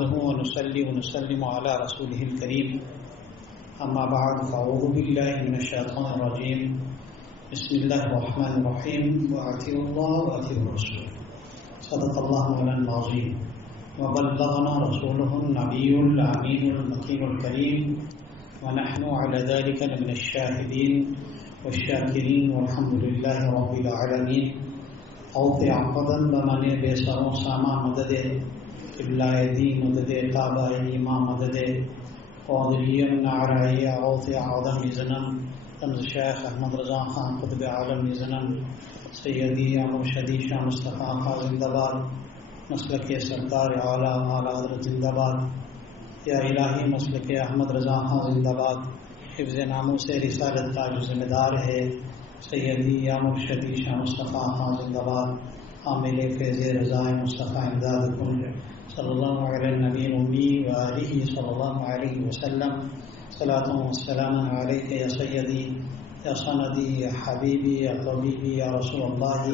نحمده ونصلي ونسلم على رسوله الكريم أما بعد فأعوذ بالله من الشيطان الرجيم بسم الله الرحمن الرحيم وأطيعوا الله وأطيعوا الرسول صدق الله مولانا العظيم وبلغنا رسوله النبي الأمين المكين الكريم ونحن على ذلك من الشاهدين والشاكرين والحمد لله رب العالمين أوطي عقدا بمن بيسر ساما مدد قبلة دي مدد كعبة إمام مدد قادرية نعرائية أوطي عظم زنم تمز الشيخ أحمد رضا خان قطب عالم زنم سيدي يا مرشدي شاه مصطفى خان زندباد مسلك سرکار اعلیٰ حضرت زندہ باد یا الہی مسلک احمد رضا خان زندہ باد حفظ ناموس رسالت کا جو ذمہ دار ہے سیدی یا مرشدی شاہ مصطفیٰ خان زندہ باد عامل فیض رضا مصطفیٰ امداد کن صلی اللہ علیہ نبی امی و آلہ صلی اللہ علیہ وسلم صلاۃ و سلام علیک یا سیدی یا سندی یا حبیبی یا طبیبی یا رسول اللہ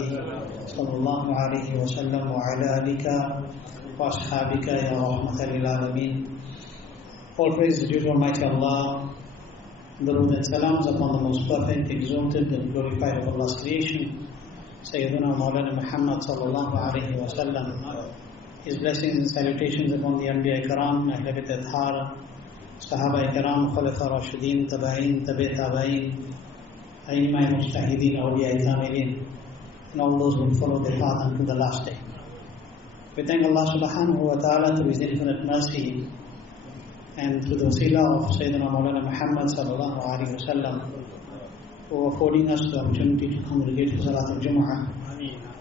صلی اللہ علیہ وسلم وعلی آلک واصحابک یا رحمت للعالمین. All praise is due to Almighty Allah. Durood and salams upon the most perfect, exalted and glorified of Allah's creation, Sayyiduna Maulana Muhammad sallallahu alayhi wa sallam. His blessings and salutations upon the Anbiya Ikram, Ahl Bayt Athhar, Sahaba Ikram, Khulafa Rashidin, Tabain, Tabi Tabain, Aimai Mujtahideen, Awliya Kamilin, and all those who follow their path until the last day. We thank Allah subhanahu wa ta'ala through His infinite mercy and through the wasila of Sayyidina Maulana Muhammad sallallahu alayhi wa sallam for affording us the opportunity to congregate for Salat al-Jummah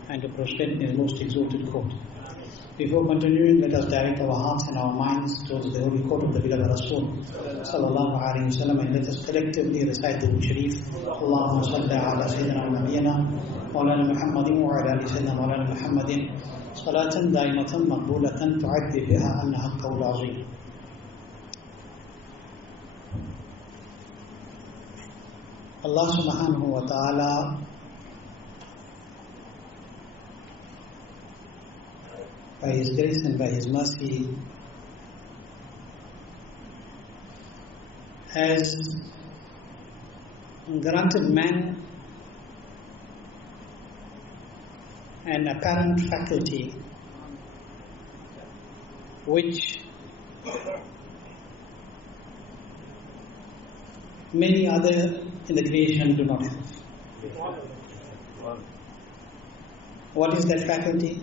and to prostrate in His most exalted court. Before continuing, let us direct our hearts and our minds towards the holy court of the beloved Rasul sallallahu alayhi wa sallam, and let us collectively recite the Sharif. Allahumma salli ala Sayyidina Nabiyyina Maulana Muhammadin wa ala ali Sayyidina Maulana Muhammadin salatan daimatan maqbulatan tu'addi biha anna haqqahu al-azim. Allah subhanahu wa ta'ala by His grace and by His mercy has granted man an apparent faculty which many other in the creation do not have. What is that faculty?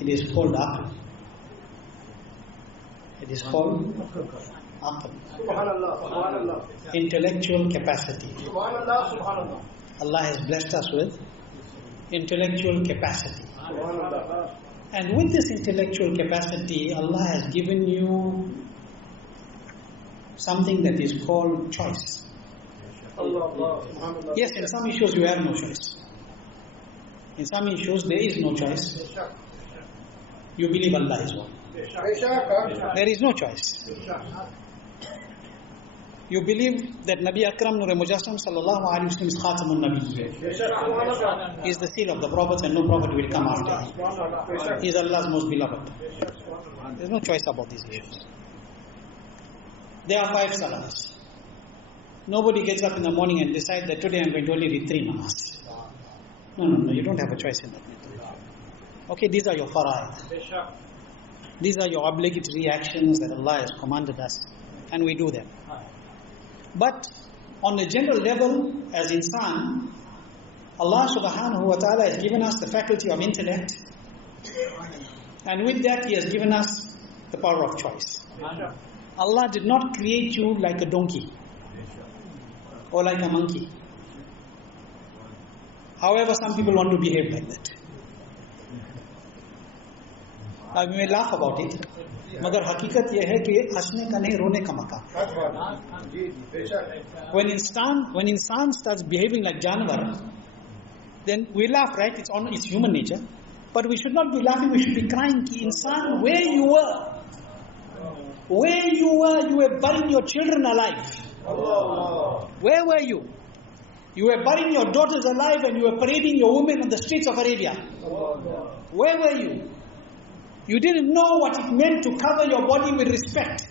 It is called aql. It is called aql. Intellectual capacity. Allah has blessed us with intellectual capacity. And with this intellectual capacity, Allah has given you something that is called choice. Yes, in some issues you have no choice. In some issues there is no choice. You believe Allah is one. There is no choice. You believe that Nabi Akram Noor Mujassam sallallahu alayhi wa sallam is Khatamun Nabi. He is the seal of the prophets and no prophet will come after him. He is Allah's most beloved. There is no choice about these issues. There are 5 salahs. Nobody gets up in the morning and decides that today I am going to only read 3 namaz. No, you don't have a choice in that. Okay, these are your fara'id. These are your obligatory actions that Allah has commanded us, and we do them. But on a general level, as insan, Allah subhanahu wa ta'ala has given us the faculty of intellect, and with that He has given us the power of choice. Allah did not create you like a donkey or like a monkey. However, some people want to behave like that. We may laugh about it, मगर हकीकत यह है कि हंसने का नहीं रोने का मकाम. When insan starts behaving like जानवर, then we laugh, right? It's human nature. But we should not be laughing, we should be crying. Ki insan, where you were, you were burying your children alive. Where were you? You were burying your daughters alive and you were parading your women on the streets of Arabia. Where were you? You didn't know what it meant to cover your body with respect.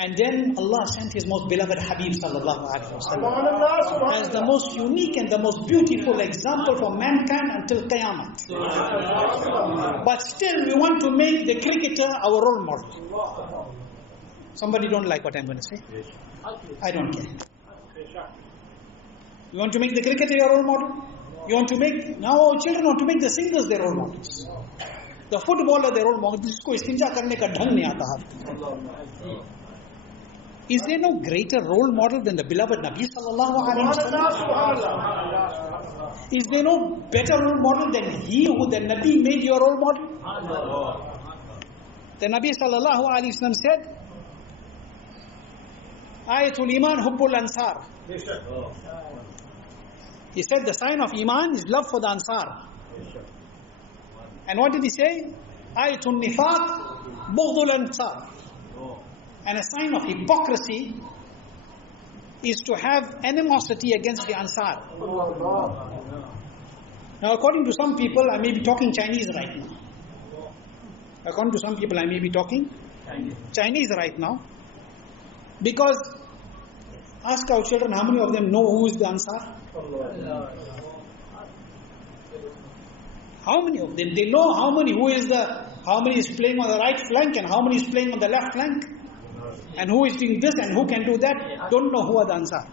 And then Allah sent His most beloved Habib sallallahu alaihi wasallam as the most unique and the most beautiful example for mankind until Qiyamah. But still we want to make the cricketer our role model. Somebody don't like what I'm going to say? I don't care. You want to make the cricketer your role model? You want to make, now our children want to make the singers their role models. The footballer their role model. Jisko istinja karne ka dhang nahi aata hai. Is there no greater role model than the beloved Nabi sallallahu alaihi wasallam? Is there no better role model than he who the Nabi made your role model? The Nabi sallallahu alaihi wasallam said, Ayatul Iman Hubbul Ansar. He said the sign of Iman is love for the Ansar. And what did he say? Ayatul Nifaq Bughdul Ansar. And a sign of hypocrisy is to have animosity against the Ansar. Now according to some people, I may be talking Chinese right now. According to some people, I may be talking Chinese right now. Because ask our children, how many of them know who is the Ansar? How many of them? They know how many is playing on the right flank and how many is playing on the left flank? And who is doing this and who can do that? Don't know who are the Ansar.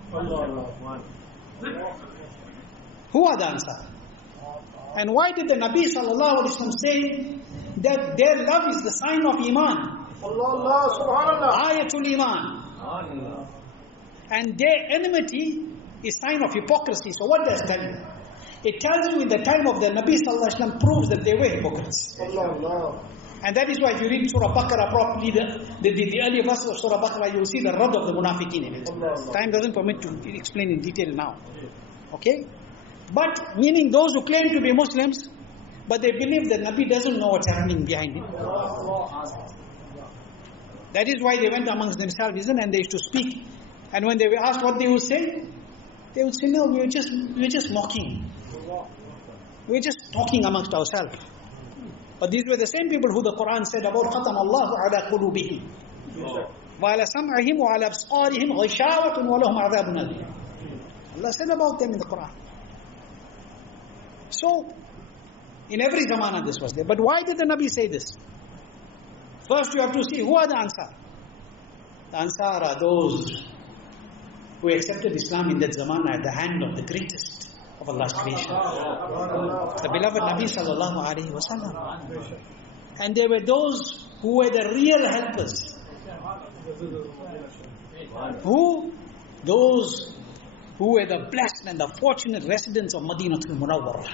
Who are the Ansar? And why did the Nabi sallallahu alaihi wasallam say that their love is the sign of Iman? Ayatul Iman. And their enmity is sign of hypocrisy. So what does that mean? It tells you in the time of the Nabi sallallahu alaihi wasallam proves that they were hypocrites. And that is why if you read Surah Baqarah properly, the earlier verses of Surah Baqarah, you will see the rad of the munafiqeen in it. Time doesn't permit to explain in detail now. Okay? But meaning those who claim to be Muslims, but they believe that Nabi doesn't know what's happening behind it. That is why they went amongst themselves, isn't it? And they used to speak. And when they were asked what they would say, they would say, no, we were just mocking. We were just talking amongst ourselves. But these were the same people who the Quran said about خَتَمَ اللَّهُ عَلَىٰ قُلُوبِهِمْ وَعَلَى سَمْعِهِمْ وَعَلَى أَبْصَارِهِمْ غِشَاوَةٌ وَلَهُمْ عَذَابٌ أَلِيمٌ. Allah said about them in the Quran. So, in every zamana this was there. But why did the Nabi say this? First you have to see who are the Ansar. The Ansar are those who accepted Islam in that zamana at the hand of the greatest of Allah's creation, the beloved Nabi sallallahu alaihi wasallam. And there were those who were the real helpers. Who? Those who were the blessed and the fortunate residents of Madinatul Munawwarah.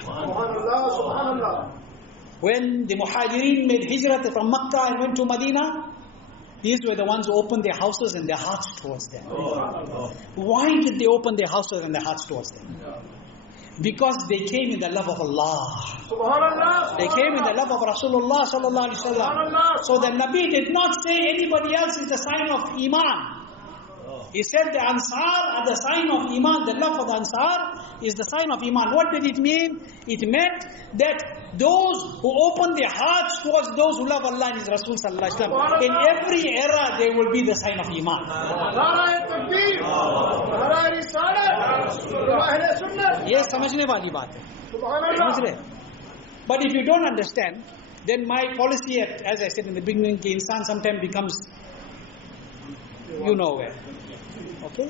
When the Muhajirin made hijrat from Makkah and went to Medina, these were the ones who opened their houses and their hearts towards them. Why did they open their houses and their hearts towards them? Because they came in the love of Allah. They came in the love of Rasulullah sallallahu alaihi wasallam. So the Nabi did not say anybody else is the sign of Iman. He said the Ansar are the sign of Iman. The love for the Ansar is the sign of Iman. What did it mean? It meant that those who open their hearts towards those who love Allah and His Rasul sallallahu alaihi wasallam, in every era they will be the sign of Iman. Yes, samajhne wali baat hai. But if you don't understand, then my policy, as I said in the beginning, the insan sometimes becomes, you know where. Okay?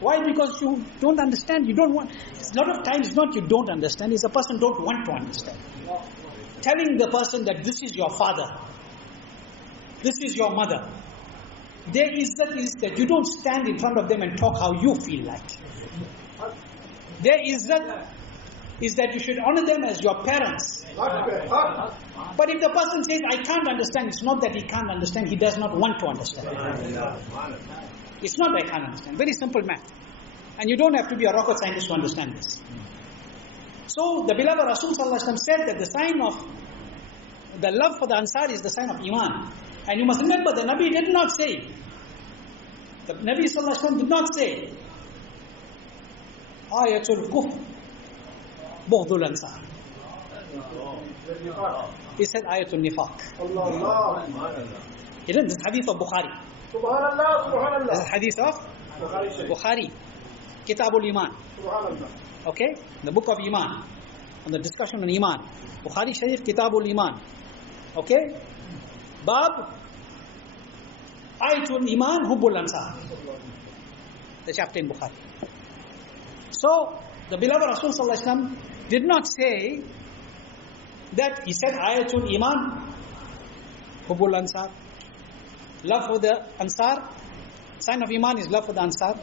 Why? Because you don't understand, you don't want. A lot of times it's not you don't understand, it's a person don't want to understand. Telling the person that this is your father, this is your mother, their izzat is that you don't stand in front of them and talk how you feel like. Their izzat is that you should honor them as your parents. But if the person says, I can't understand, it's not that he can't understand, he does not want to understand. It's not that I can't understand. Very simple math. And you don't have to be a rocket scientist to understand this. So the beloved Rasul sallallahu alaihi wasallam said that the sign of the love for the Ansar is the sign of Iman. And you must remember, the Nabi did not say, the Nabi sallallahu alaihi wasallam did not say, Ayatul Kufr Bughdul Ansar. He said Ayatul Nifaq. Allah. This is hadith of Bukhari. Subhanallah, subhanallah. This is hadith of Bukhari. Kitabul Iman. Subhanallah. Okay? The book of Iman. On the discussion on Iman. Bukhari Sharif, Kitabul Iman. Okay? Bab Ayatul Iman, Hubbul Ansar. The chapter in Bukhari. So, the beloved Rasul Sallallahu Alaihi Wasallam did not say that he said Ayatul Iman, Hubbul Ansar. Love for the Ansar. Sign of Iman is love for the Ansar.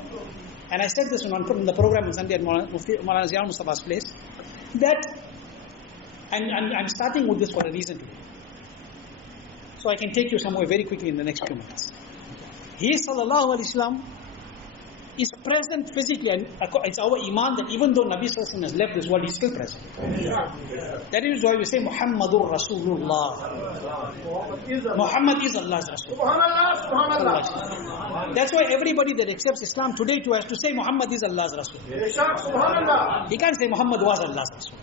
And I said this in the program on Sunday at Maulana Ziyar Mustafa's place, that, and I'm starting with this for a reason today. So I can take you somewhere very quickly in the next few minutes. He Sallallahu Alaihi Wasallam is present physically, and it's our Iman that even though Nabi Sallallahu Alaihi Wasallam has left this world, he's still present. That is why we say Muhammadur Rasulullah. Muhammad is Allah's Rasul. That's why everybody that accepts Islam today too has to say Muhammad is Allah's Rasul. He can't say Muhammad was Allah's Rasul.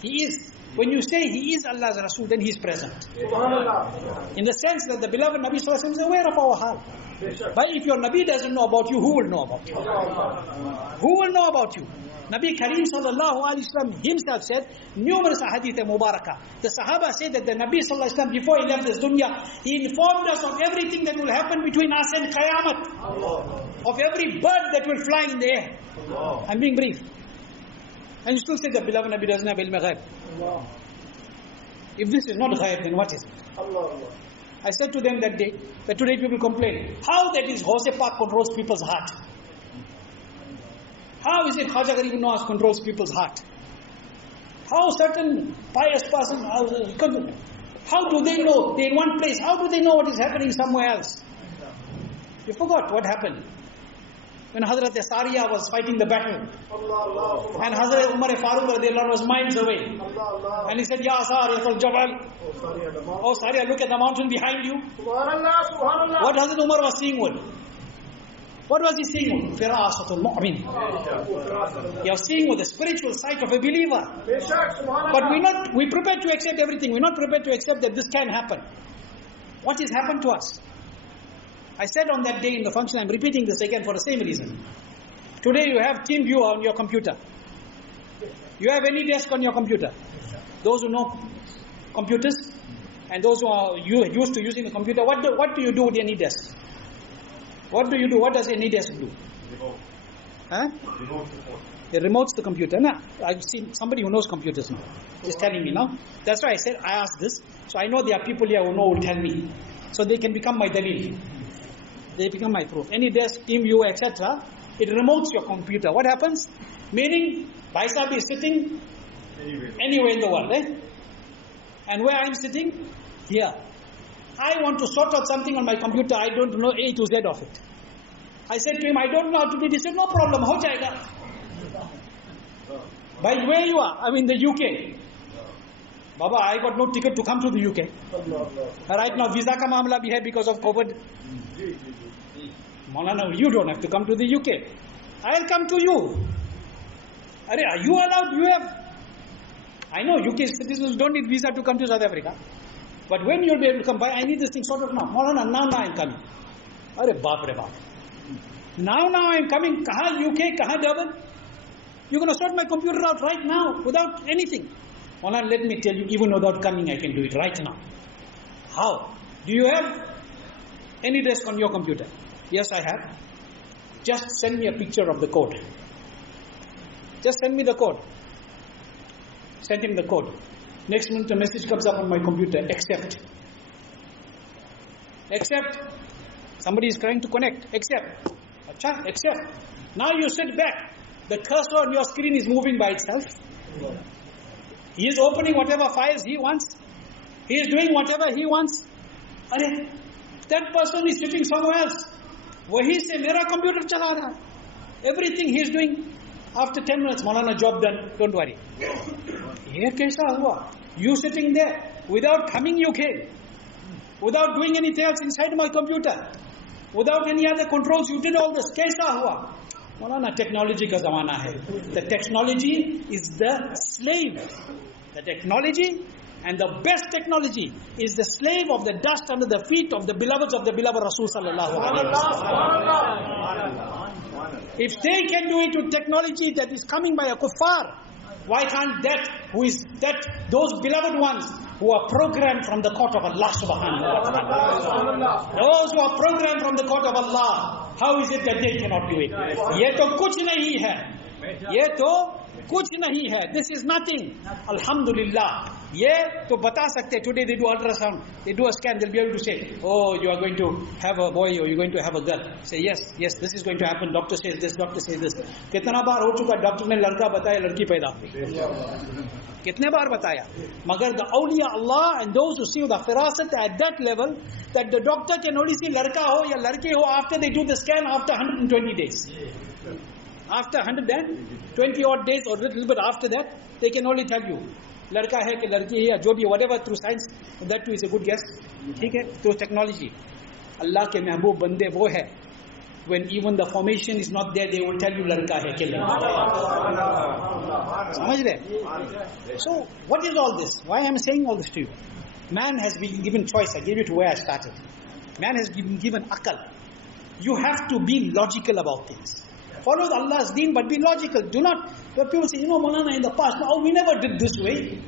He is. When you say he is Allah's Rasul, then he is present. In the sense that the beloved Nabi Sallallahu Alaihi Wasallam is aware of our heart. But if your Nabi doesn't know about you, who will know about you? Who will know about you? Nabi Kareem Sallallahu Alaihi Wasallam himself said, numerous ahadith mubarakah. The Sahaba said that the Nabi Sallallahu Alaihi Wasallam, before he left this dunya, he informed us of everything that will happen between us and Qayamat. Of every bird that will fly in the air. I'm being brief. And you still say the beloved Nabi doesn't have ilm ghaib. If this is not ghaib, then what is it? I said to them that day, that today people complain, how that is Ghaus Pak controls people's heart? How is it Khaja Garib Nawaz controls people's heart? How certain pious person, how do they know? They're in one place, how do they know what is happening somewhere else? You forgot what happened. When HAZRAT SHARIAH was fighting the battle, and HAZRAT Umar Farooq was miles away, and he said, Ya Shariah al-Jabal, oh Shariah, look at the mountain behind you. What HAZRAT Umar was seeing with? What was he seeing with? Firasatul mu'min. He was seeing with the spiritual sight of a believer. But we're prepared to accept everything. We're not prepared to accept that this can happen. What has happened to us? I said on that day in the function, I'm repeating this again for the same reason. Today you have team viewer on your computer. You have any desk on your computer. Those who know computers and those who are used to using the computer, what do you do with any desk? What do you do? What does any desk do? Huh? It remotes the computer. Nah, I've seen somebody who knows computers now. He's telling me now. That's why I said I asked this. So I know there are people here who know will tell me. So they can become my dalil. They become my proof. Any desk, team viewer, etc., it remotes your computer. What happens? Meaning, Bhai Sahib is sitting anywhere in the world. And where I am sitting? Here. I want to sort out something on my computer. I don't know A to Z of it. I said to him, I don't know how to do this. He said, no problem. Ho jayega. By where you are? I'm in the UK. Baba, I got no ticket to come to the UK. Right now, visa ka mamla bhi hai because of COVID. Maulana, you don't have to come to the UK. I'll come to you. Are you allowed? You have. I know UK citizens don't need visa to come to South Africa. But when you'll be able to come by, I need this thing sorted now. Maulana, now I'm coming. Are baap re baap. Now I'm coming. Kaha UK, kaha Durban? You're going to sort my computer out right now without anything. Maulana, let me tell you, even without coming, I can do it right now. How? Do you have any desk on your computer? Yes, I have. Just send me a picture of the code. Just send me the code. Send him the code. Next minute a message comes up on my computer. Accept. Accept. Somebody is trying to connect. Accept. Achha, accept. Now you sit back. The cursor on your screen is moving by itself. He is opening whatever files he wants. He is doing whatever he wants. That person is sitting somewhere else. Wahi se mera computer chala raha. Everything he is doing. After 10 minutes, Maulana, job done. Don't worry. Ye kaisa hua? You sitting there without coming UK, without doing anything else inside my computer, without any other controls, you did all this. Kaisa hua? Maulana, technology ka zamana hai. The technology is the slave. The technology And the best technology is the slave of the dust under the feet of the beloveds of the beloved Rasul sallallahu alaihi wasallam. If they can do it with technology that is coming by a kuffar, why can't those beloved ones who are programmed from the court of Allah subhanahu wa ta'ala? Those who are programmed from the court of Allah, how is it that they cannot do it? Ye to kuch nahi hai. Ye to kuch nahi hai. This is nothing. Alhamdulillah. Ye to bata sakte. Today they do ultrasound. They do a scan. They'll be able to say, oh, you are going to have a boy or you're going to have a girl. Say, yes, this is going to happen. Doctor says this, doctor says this. Kitna baar ho chuka doctor ne ladka bataya, ladki paida hui. Kitne baar bataya. Magar the awliya Allah and those who see the firasat at that level, that the doctor can only see ladka ho ya ladki ho after they do the scan after 120 days. After 120 odd days or a little bit after that, they can only tell you. लड़का है कि लड़की है या जो भी whatever through science, that too is a good guess. ठीक है, through technology. अल्लाह के महबूब बंदे वो है, when even the formation is not there, they will tell you लड़का है कि लड़की है. समझ रहे? So what is all this? Why I am saying all this to you? Man has been given choice. I gave you to where I started. Man has been given akal. You have to be logical about things. Follow Allah's deen, but be logical. Do not. But people say, Maulana, in the past, we never did this way.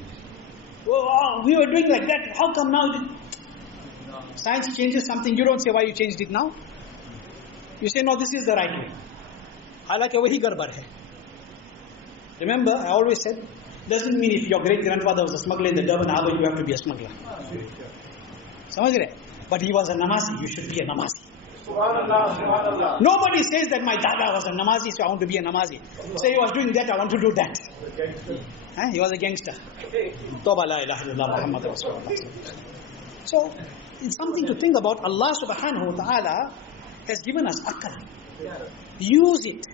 We were doing like that. How come now? Science changes something. You don't say why you changed it now. You say, no, this is the right way. Halaki wahi garbar hai. Remember, I always said, doesn't mean if your great-grandfather was a smuggler in the Durban Harbour, you have to be a smuggler. Samajh rahe? But he was a namazi. You should be a namazi. Nobody says that my dada was a namazi, so I want to be a namazi. So he was doing that, I want to do that. He was a gangster. Toba la ilaha illallah Muhammad Rasulullah. So it's something to think about. Allah subhanahu wa ta'ala has given us akal. Use it.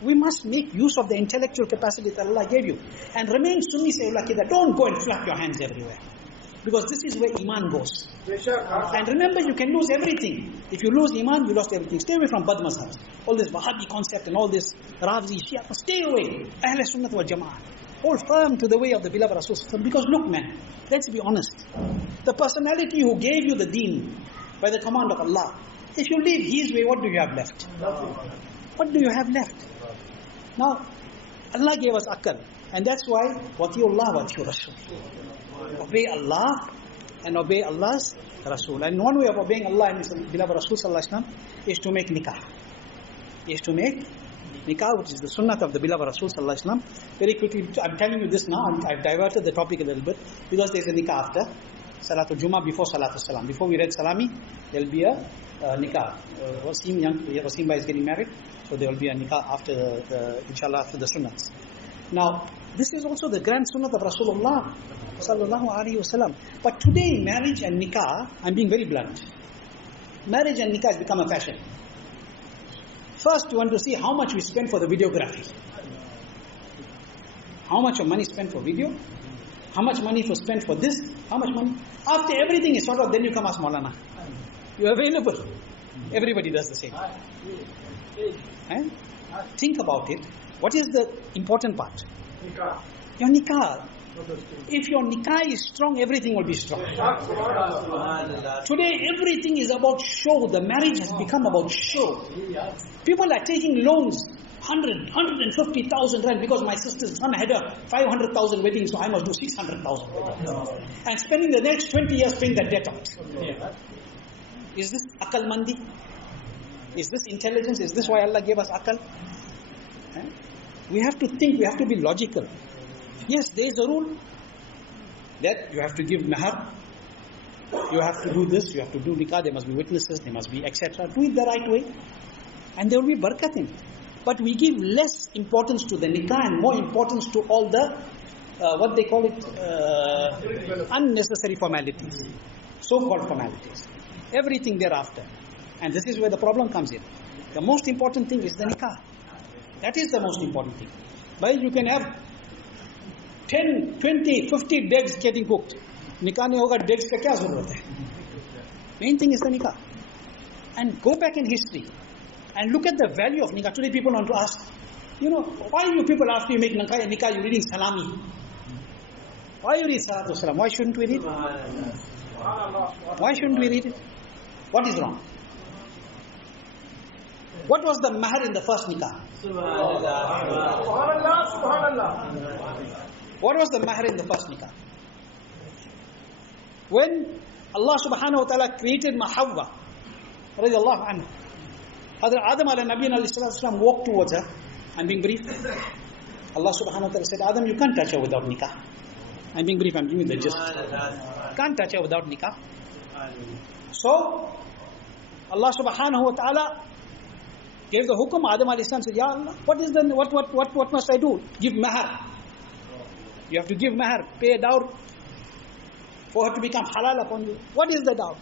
We must make use of the intellectual capacity that Allah gave you. And remain Sunni Sayyidullah Kida. Don't go and flap your hands everywhere. Because this is where Iman goes. And remember, you can lose everything. If you lose Iman, you lost everything. Stay away from Bad Mazhabs. All this Wahhabi concept and all this Razvi, Shia. Stay away. Ahl Sunnah wal Jama'ah. Hold firm to the way of the beloved Rasul. Because look, man, let's be honest. The personality who gave you the deen by the command of Allah, if you leave his way, what do you have left? What do you have left? Now, Allah gave us akal. And that's why, wati'ullah wati'ur Rasul. Obey Allah and obey Allah's Rasul. And one way of obeying Allah and His beloved Rasul sallallahu alaihi wasallam is to make nikah. Which is the sunnah of the beloved Rasul sallallahu alaihi wasallam. Very quickly, I'm telling you this now. I've diverted the topic a little bit because there's a nikah after Salatul Jummah, before Salatul Salam. Before we read Salami, there'll be a nikah. Wasim Bhai is getting married, so there will be a nikah after inshallah after the sunnahs. Now, this is also the grand sunnah of Rasulullah sallallahu alaihi wasallam. But today, marriage and nikah, I'm being very blunt. Marriage and nikah has become a fashion. First, you want to see how much we spend for the videography. How much of money spent for video? How much money for spent for this? How much money? After everything is sorted out, then you come ask Maulana. You're available. Everybody does the same. Think about it. What is the important part? Your nikah. If your nikah is strong, everything will be strong. Today, everything is about show. The marriage has become about show. People are taking loans, 150,000 rand, because my sister's son had a 500,000 wedding, so I must do 600,000 wedding. And spending the next 20 years paying that debt out. Is this akal mandi? Is this intelligence? Is this why Allah gave us akal? We have to think, we have to be logical. Yes, there is a rule that you have to give mahar, you have to do this, you have to do nikah, there must be witnesses, there must be etc. Do it the right way and there will be barakat in it. But we give less importance to the nikah and more importance to all the, what they call it, unnecessary formalities, so-called formalities. Everything thereafter. And this is where the problem comes in. The most important thing is the nikah. That is the most important thing. But you can have 10, 20, 50 dags getting cooked. Nikah nahi hoga, dags ka kya zarurat hai? Main thing is the nikah. And go back in history and look at the value of nikah. Today people want to ask, why you people after you make nikah, you're reading salami? Why you read Salatu Salam? Why shouldn't we read it? Why shouldn't we read it? What is wrong? What was the mahar in the first nikah? What was the mahar in the first nikah? When Allah subhanahu wa ta'ala created Mahawwa, radiallahu anha, Hazrat Adam alayhi Nabi alayhi salatu walked towards her. I'm being brief. Allah subhanahu wa ta'ala said, Adam, you can't touch her without nikah. I'm being brief, I'm giving you the gist. Can't touch her without nikah. So, Allah subhanahu wa ta'ala gave the hukum. Adam alayhi salam said, Ya Allah, what must I do? Give mahar. You have to give mahar, pay a dowry for her to become halal upon you. What is the dowry?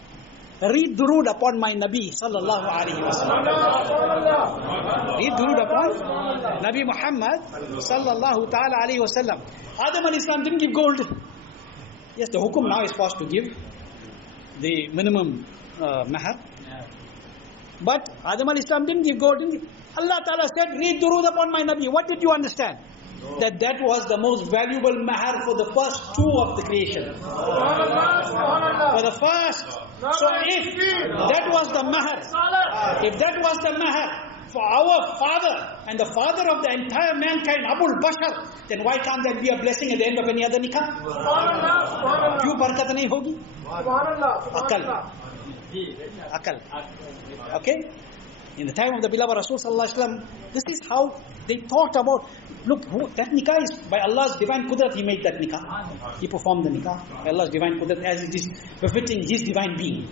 Read durood upon my Nabi sallallahu alayhi wa sallam. Read durood upon Nabi Muhammad sallallahu ta'ala alayhi wa sallam. Adam alayhi salam didn't give gold. Yes, the hukum now is forced to give the minimum mahar. But Adam alayhi salam didn't give gold. Allah ta'ala said, read durood upon my Nabi. What did you understand? That was the most valuable mahar for the first two of the creation. For the first. So if that was the mahar, for our father and the father of the entire mankind, Abul Bashar, then why can't there be a blessing at the end of any other nikah? Kyun barakat nahi hogi? Akal. Okay? In the time of the beloved Rasul sallallahu alaihi wasallam, this is how they talked about. Look, that nikah is by Allah's divine qudrat. He made that nikah. He performed the nikah by Allah's divine qudrat as it is befitting His divine being.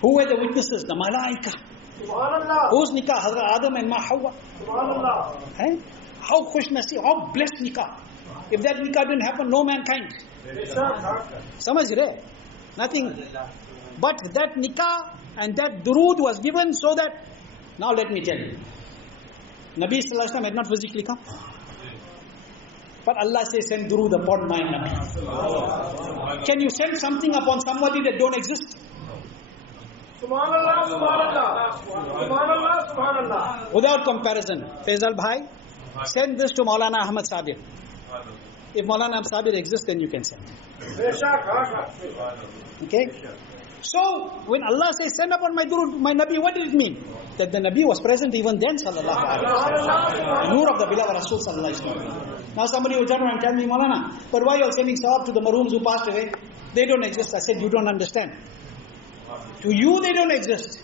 Who were the witnesses? The malaika. Whose nikah? Hazrat Adam and Ma Hawwa. How khush nasib, how blessed nikah. If that nikah didn't happen, no mankind. Samajh rahe? Nothing. But that nikah and that durood was given so that, now let me tell you, Nabi sallallahu alaihi wasallam had not physically come. But Allah says, send durood upon my Nabi. Can you send something upon somebody that don't exist? Subhanallah, subhanallah. Subhanallah, subhanallah. Without comparison, Faisal Bhai, send this to Maulana Ahmad Sabir. If Maulana Ahmad Sabir exists, then you can send. Okay? So, when Allah says, send upon my durood, my Nabi, what did it mean? That the Nabi was present even then, sallallahu alayhi wa sallam. The nur of the beloved Rasul sallallahu alayhi wa sallam. Now somebody will turn around and tell me, Maulana, but why you are sending sawab to the marhooms who passed away? They don't exist. I said, you don't understand. To you, they don't exist.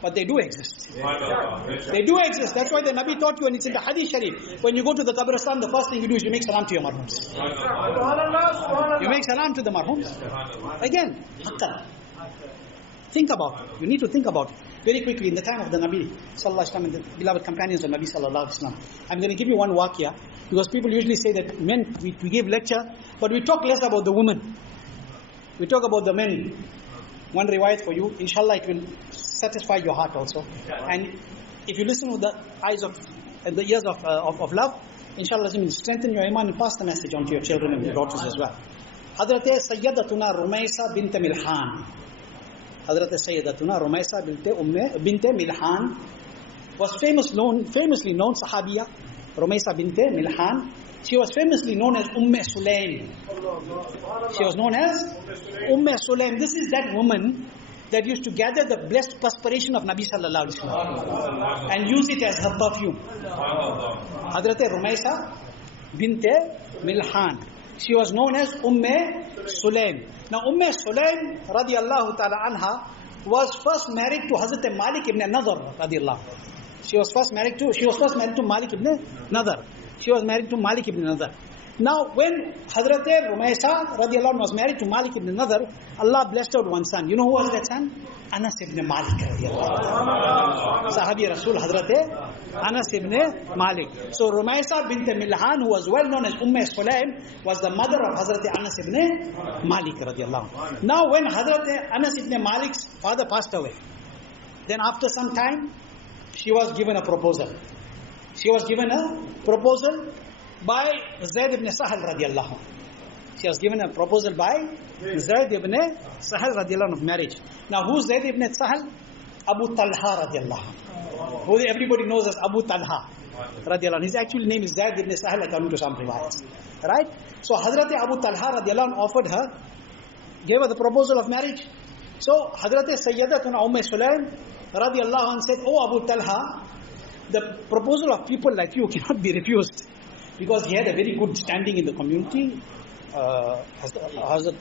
But they do exist. They do exist. That's why the Nabi taught you, and it's in the Hadith Sharif. When you go to the Qabristan, the first thing you do is you make salam to your marhooms. You make salam to the marhooms. Again, haqqan. Think about it. You need to think about it. Very quickly, in the time of the Nabi sallallahu alaihi wasallam and the beloved companions of Nabi sallallahu alaihi wasallam, I'm going to give you one waqia, because people usually say that men, we give lecture, but we talk less about the women. We talk about the men. One riwayat for you, inshallah it will satisfy your heart also. And if you listen with the eyes of, and the ears of love, inshallah it will strengthen your iman and pass the message on to your children and your daughters as well. HAZRAT Sayyidatuna Rumaysa bint Milhan. HAZRAT Sayyidatuna Rumaysa bint Milhan was famously known Sahabiya, Rumaysa bint Milhan. She was famously known as Sulaim. She was known as Sulaim. This is that woman that used to gather the blessed perspiration of Nabi sallallahu alaihi wasallam and use it as her perfume. HAZRAT Rumaysa bint Milhan. She was known as Sulaim. Now Sulaim radiyallahu ta'ala anha was first married to Hazrat Malik ibn Nadhr radiyallahu. She was first married to Malik ibn Nadhr. She was married to Malik ibn Nadhr. Now when Hazrat Rumaysa radiyallahu was married to Malik ibn Nadhr, Allah blessed her with one son. You know who was that son? Anas ibn Malik radiyallahu. Sahabi Rasul Hazrat Anas ibn Malik. So Rumaysa bint Milhan, who was well known as Sulaim, was the mother of Hazrat Anas ibn Malik radiyallahu. Now when Hazrat Anas ibn Malik's father passed away, then after some time, she was given a proposal. She was given a proposal by Zayd ibn Sahal radiyallahu. She was given a proposal by Zayd ibn Sahal radiyallahu of marriage. Now who's Zayd ibn Sahal? Abu Talha radiyallahu, who everybody knows as Abu Talha radiyallahu. His actual name is Zayd ibn Sahal according to some riwayats. Right? So Hazrat Abu Talha radiallahu anhu offered her, gave her the proposal of marriage. So Hazrat Sayyidatuna Sulaim radiallahu anhu said, "Oh Abu Talha, the proposal of people like you cannot be refused." Because he had a very good standing in the community. Hazrat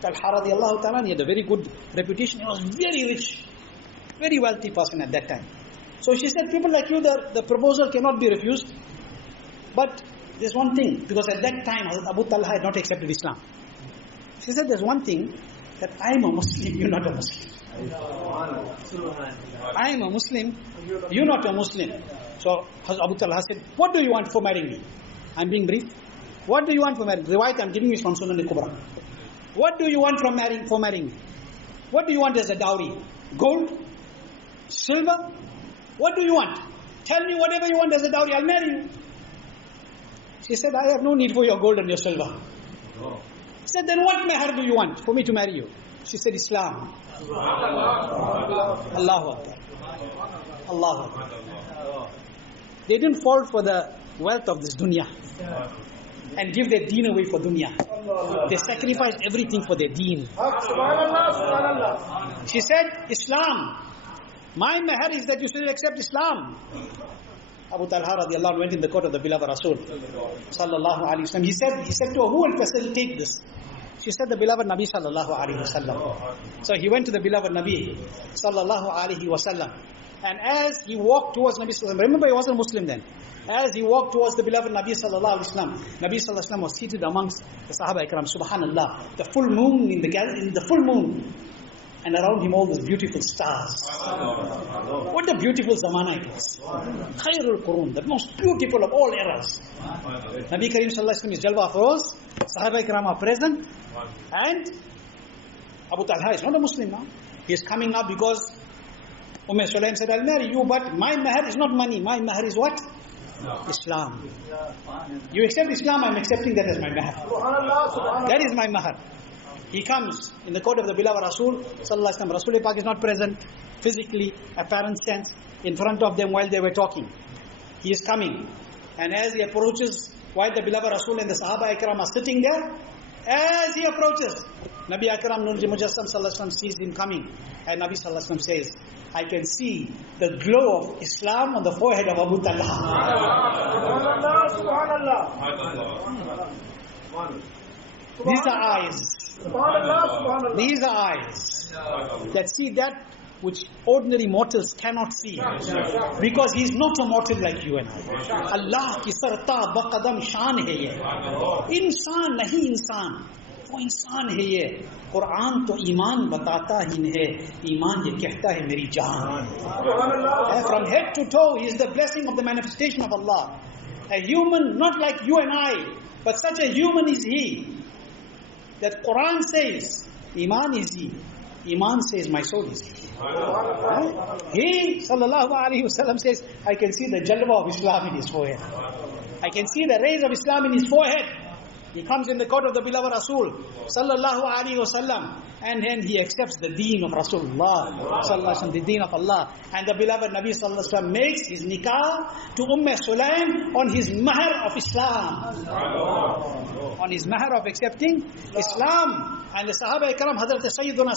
Talha radiallahu ta'ala, he had a very good reputation. He was very rich, very wealthy person at that time. So she said, people like you, the proposal cannot be refused. But there's one thing, because at that time Hazrat Abu Talha had not accepted Islam. She said, there's one thing, that I am a Muslim, you're not a Muslim. I am a Muslim, you're not a Muslim. So Hazrat Abu Talha said, what do you want for marrying me? I'm being brief. What do you want for marrying? The riwayat I'm giving you is from Sunan al-Kubra. What do you want for marrying me? What do you want as a dowry? Gold? Silver? What do you want? Tell me whatever you want as a dowry, I'll marry you. She said, I have no need for your gold and your silver. He said, then what mahar do you want for me to marry you? She said, Islam. Allahu Akbar. Allahu Akbar. They didn't fall for the wealth of this dunya and give their deen away for dunya. They sacrificed everything for their deen. She said, Islam. My mahar is that you should accept Islam. Abu Talha radiallahu anhu went in the court of the beloved Rasul sallallahu alaihi wasallam. He said to her, who will facilitate this? She said, the beloved Nabi sallallahu alaihi wasallam. So he went to the beloved Nabi sallallahu alaihi wasallam. And as he walked towards Nabi sallallahu alaihi wasallam, remember he wasn't a Muslim then. As he walked towards the beloved Nabi sallallahu alaihi wasallam, Nabi sallallahu alaihi wasallam was seated amongst the Sahaba ikram. Subhanallah, the full moon in the full moon, and around him all those beautiful stars. What a beautiful zamana it was. Khairul Qurun, the most beautiful of all eras. Nabi Kareem sallallahu alaihi wasallam is Jalwa Afroz, Sahaba ikram are present, and Abu Talha is not a Muslim now. He is coming up because Sulaim said, I'll marry you, but my mahar is not money. My mahar is what? Islam. You accept Islam, I'm accepting that as my mahar. That is my mahar. He comes in the court of the beloved Rasul sallallahu alaihi wasallam. Rasul Pak is not present physically, apparent sense, in front of them while they were talking. He is coming, and as he approaches, while the beloved Rasul and the Sahaba Ikram are sitting there, as he approaches, Nabi Akram Nurji Mujassam sallallahu alaihi wasallam sees him coming, and Nabi sallallahu alaihi wasallam says, I can see the glow of Islam on the forehead of Abu Talha. These are eyes. These are eyes that see that which ordinary mortals cannot see, because he is not a mortal like you and I. Allah ki sarta baqadam shan hai ye. Insan nahi insan. वो इंसान है ये. कुरान तो ईमान बताता ही है. ईमान ये कहता है मेरी जान. From head to toe, he is the blessing of the manifestation of Allah. A human not like you and I, but such a human is he that Quran says Iman is he. Iman says my soul is he. He sallallahu alaihi wasallam says, I can see the jalwa of Islam in his forehead. I can see the rays of Islam in his forehead. He comes in the court of the beloved Rasul sallallahu alaihi wasallam, and then he accepts the deen of Rasulullah sallallahu alaihi wasallam, the deen of Allah. And the beloved Nabi sallallahu alaihi wasallam makes his nikah to Sulaim on his mahar of Islam, on his mahar of accepting Islam. And the Sahaba Ikram, HAZRAT Sayyiduna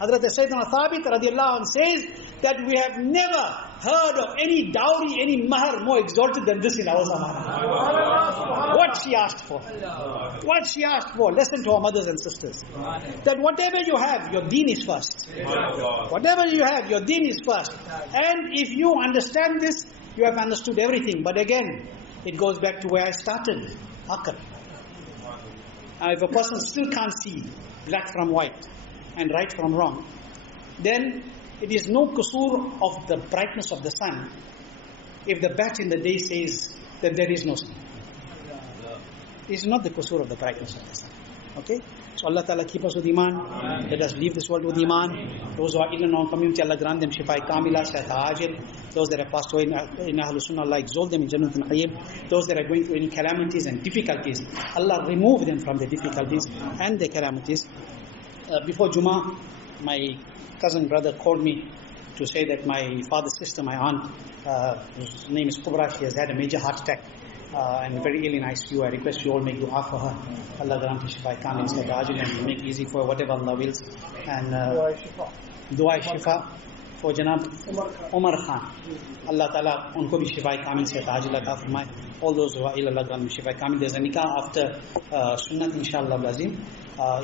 Thabit radiallahu anh says that we have never heard of any dowry, any mahar more exalted than this in our zamana. What she asked for. What she asked for. Listen to our mothers and sisters. That whatever you have, your deen is first. Whatever you have, your deen is first. And if you understand this, you have understood everything. But again, it goes back to where I started. Aql. If a person still can't see black from white and right from wrong, then it is no qusur of the brightness of the sun if the bat in the day says that there is no sun. It is not the qusur of the brightness of the sun. Okay? So Allah Ta'ala keep us with Iman. Let us leave this world with Iman. Those who are ill in our community, Allah grant them Shifai Kamila, Shaifa Ajil. Those that have passed away in Ahlul Sunnah, Allah exalt them in Jannat al-Naeem. Those that are going through any calamities and difficulties, Allah remove them from the difficulties and the calamities. Before Jummah, my cousin brother called me to say that my father's sister, my aunt, whose name is Kubra, she has had a major heart attack. and very ill in ICU. I request you all make dua for her. Allah grant her shifa kamil se ajil and make easy for whatever Allah wills. And dua shifa for Janab Umar Khan. Allah Ta'ala unko bhi shifa kamil se ajil ata farmaye. All those who are ill, Allah grant shifa kamil. There's a nikah after sunnat, inshallah lazim.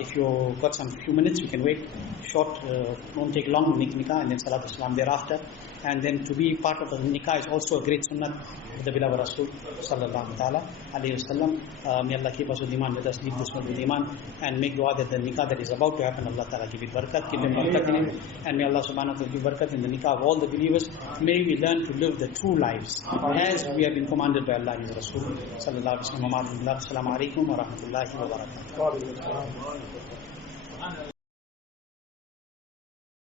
If you got some few minutes, you can wait short, don't take long, make nikah and then salat salam thereafter. And then to be part of the nikah is also a great sunnah of the beloved Rasul sallallahu ta'ala alayhi wasallam. May Allah keep us with iman, let us leave this one with iman, and make dua that the nikah that is about to happen, Allah ta'ala give it barakat, give them barakat in it, and may Allah subhanahu wa ta'ala give barakat in the nikah of all the believers. May we learn to live the true lives as we have been commanded by Allah and His Rasul sallallahu alayhi wa sallam. Assalamu alaikum wa rahmatullahi wa barakatuh.